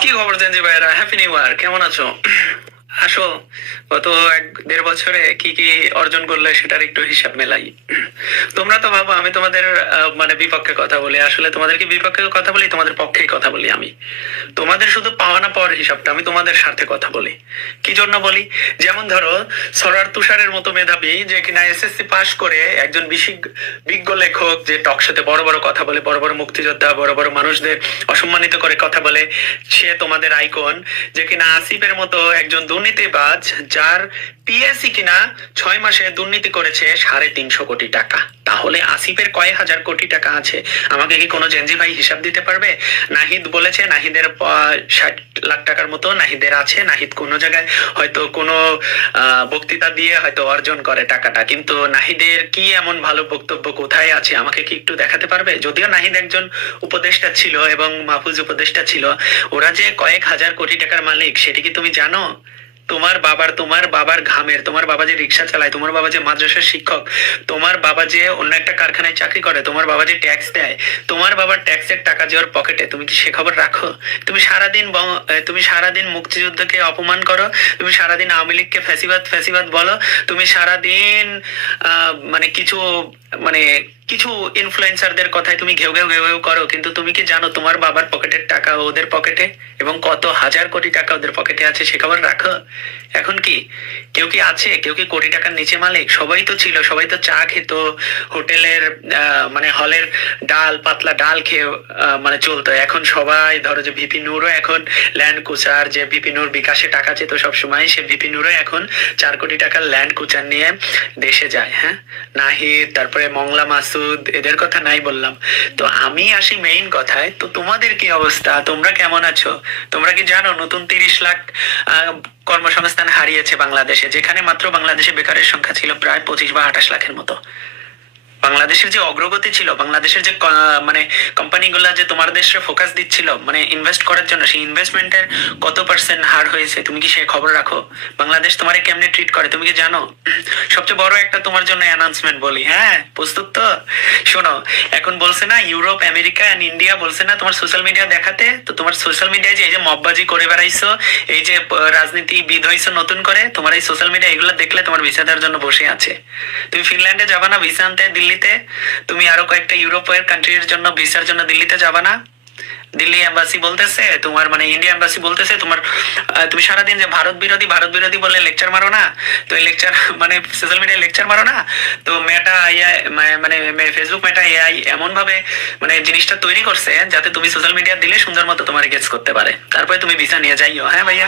কি খবর জেনজি ভাইরা? হ্যাপি নিউ ইয়ার কেমন আছো? আসো, গত এক দেড় বছরে কি কি অর্জন করলে সেটার একটু হিসাব মেলাই। তোমরা তো ভাবো, আমি তোমাদের মানে বিপক্ষে কথা বলি। আসলে তোমাদেরকে বিপক্ষে কথা বলি, তোমাদের পক্ষেই কথা বলি আমি। তোমাদের শুধু পাওয়া না পাওয়ার হিসাবটা আমি তোমাদের স্বার্থে কথা বলি। কি জন্য বলি? যেমন ধরো সরার তুষারের মতো মেধাবী, যে কিনা এসএসসি পাশ করে একজন বিজ্ঞ লেখক, যে টক শোতে বড় বড় কথা বলে, বড় বড় মুক্তিযোদ্ধা, বড় বড় মানুষদের অসম্মানিত করে কথা বলে, সে তোমাদের আইকন। যে কিনা আসিফের মতো একজন দুর্নীতিবাজ যার পিএসসি কিনা ছয় মাসে দুর্নীতি করেছে সাড়ে তিনশো কোটি টাকা। তাহলে আসিফের কয় হাজার কোটি টাকা আছে? আমাকে কি কোনো জেনজি ভাই হিসাব দিতে পারবে? নাহিদ বলেছে নাহিদের ষাট লাখ টাকার মতো নাহিদের আছে। নাহিদ কোনো জায়গায় হয়তো কোনো বক্তৃতা দিয়ে হয়তো অর্জন করে টাকাটা। কিন্তু নাহিদের কি এমন ভালো বক্তব্য কোথায় আছে? আমাকে কি একটু দেখাতে পারবে? যদিও নাহিদ একজন উপদেষ্টা ছিল এবং মাহফুজ উপদেষ্টা ছিল, ওরা যে কয়েক হাজার কোটি টাকার মালিক, সেটি কি তুমি জানো? তোমার বাবার তোমার বাবার ঘামের, তোমার বাবা যে রিক্সা চালায়, তোমার বাবা যে মাদ্রাসার শিক্ষক, তোমার বাবা যে অন্য একটা কারখানায় চাকরি করে, তোমার বাবা যে ট্যাক্স দেয়, তোমার বাবার ট্যাক্সের টাকা যে ওর পকেটে তুমি কি সে খবর রাখো? তুমি সারাদিন তুমি সারাদিন মুক্তিযুদ্ধকে অপমান করো, তুমি সারাদিন আওয়ামী লীগকে ফ্যাসিবাদ ফ্যাসিবাদ বলো, তুমি সারাদিন মানে কিছু মানে কিছু ইনফ্লুয়েন্সারদের কথায় তুমি ঘেউ ঘেউ ঘেউ করো, কিন্তু তুমি কি জানো তোমার বাবার পকেটের টাকা ওদের পকেটে? এবং কত হাজার কোটি টাকা ওদের পকেটে আছে সে খবর রাখো। এখন কি, কেউ কি আছে? কেউ কি কোটি টাকার নিচে মালিক? সবাই তো ছিল, সবাই তো চা খেত, হোটেলের মানে হলের ডাল, পাতলা ডাল খেয়ে মানে চলতো। এখন সবাই, ধরো যে ভিপি নূরও এখন ল্যান্ড কুচার, যে ভিপি নূর বিকাশে টাকা চেত সবসময়, সে ভিপি নূরও এখন চার কোটি টাকার ল্যান্ড কুচার নিয়ে দেশে যায় হ্যাঁ? নাহিদ, তারপরে মংলা মাসুদ এদের কথা নাই বললাম। তো আমি আসি মেইন কথায়, তো তোমাদের কি অবস্থা? তোমরা কেমন আছো? তোমরা কি জানো, নতুন তিরিশ লাখ কর্মসংস্থান হারিয়েছে বাংলাদেশে, যেখানে মাত্র বাংলাদেশে বেকারের সংখ্যা ছিল প্রায় পঁচিশ বা আঠাশ লাখের মতো। বাংলাদেশের যে অগ্রগতি ছিল, বাংলাদেশের যে মানে কোম্পানিগুলো যে তোমার দেশে ফোকাস দিচ্ছিল মানে ইনভেস্ট করার জন্য, সেই ইনভেস্টমেন্টের কত পার্সেন্ট হার হয়েছে, তুমি কি সে খবর রাখো? বাংলাদেশ তোমারে কেমনে ট্রিট করে, তুমি কি জানো? সবচেয়ে বড় একটা তোমার জন্য অ্যানাউন্সমেন্ট বলি হ্যাঁ? প্রস্তুত তো? শোনো, এখন বলছে না, ইউরোপ, আমেরিকা এন্ড ইন্ডিয়া বলছে না, তোমার সোশ্যাল মিডিয়া দেখাতে? তো তোমার সোশ্যাল মিডিয়ায় যে এই যে মববাজি করে বেড়াইছো, এই যে রাজনীতিবিদ হইছো নতুন করে, তোমার এই সোশ্যাল মিডিয়া এগুলো দেখলে তোমার ভিসা দেওয়ার জন্য বসে আছে। তুমি ফিনল্যান্ডে যাবা না ভিসা আনতে দিল্লিতে। তুমি আরও কয়েকটা ইউরোপের কান্ট্রির জন্য ভিসার জন্য দিল্লিতে যাবা না? দিল্লি এম্বাসি বলতেছে, তোমার মানে ইন্ডিয়া এম্বাসি বলতেছে, তোমার তুমি সারাদিন যে ভারত বিরোধী ভারত বিরোধী বলে লেকচার মারো না? তো এই লেকচার মানে সোশ্যাল মিডিয়ায় লেকচার মারো না? তো মেটা এআই মানে ফেসবুক মেটা এআই এমন ভাবে মানে জিনিসটা তৈরি করছে যাতে তুমি সোশ্যাল মিডিয়া দিলে সুন্দর মতো তোমার গেস করতে পারে। তারপরে তুমি ভিসা নিয়ে যাইও। হ্যাঁ ভাইয়া?